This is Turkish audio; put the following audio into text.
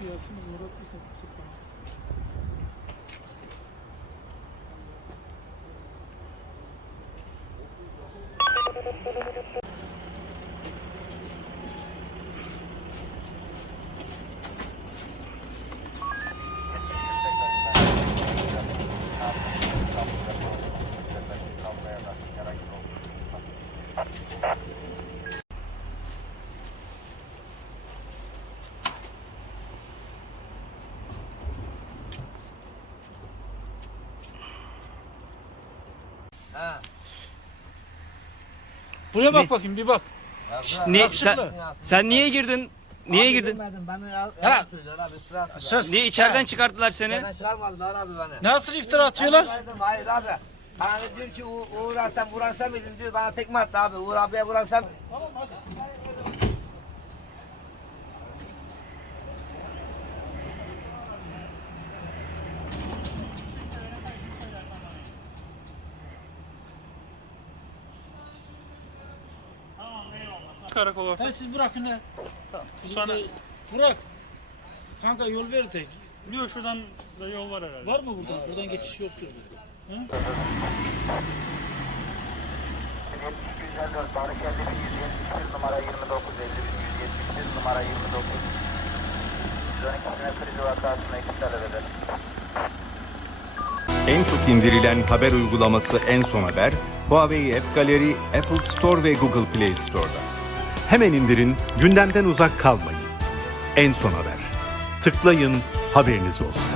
Uğraşırsınız uğraşırsanız bir şey kalmaz. Ha. Buraya bak bakayım bir bak. Ya Şşt, bırak. ne, Yakışıklı. sen, sen niye girdin? Niye Abi girdin? bilmedim, Beni ya, Ha. yalan söylüyor abi atıyorlar. Söz. Niye içeriden çıkarttılar seni? Senden çıkarmadılar abi beni. Nasıl iftira atıyorlar? Ben dedim, hayır abi. Hani diyor ki U- Uğur Asem Vuransam mıydım diyor bana tekme attı abi. Uğur abiye Vuransam. Karakol orta. He siz bırakın he. Sana Ee, Burak. Kanka yol ver tek. diyor şuradan da yol var herhalde. Var mı buradan? Buradan geçiş yoktur. Hı? numara 29 51 171 numara 29 12'sine krizi vakasına ekip talep eder. En çok indirilen haber uygulaması En Son Haber, Huawei App Gallery, Apple Store ve Google Play Store'da. Hemen indirin, gündemden uzak kalmayın. En Son Haber. Tıklayın, haberiniz olsun.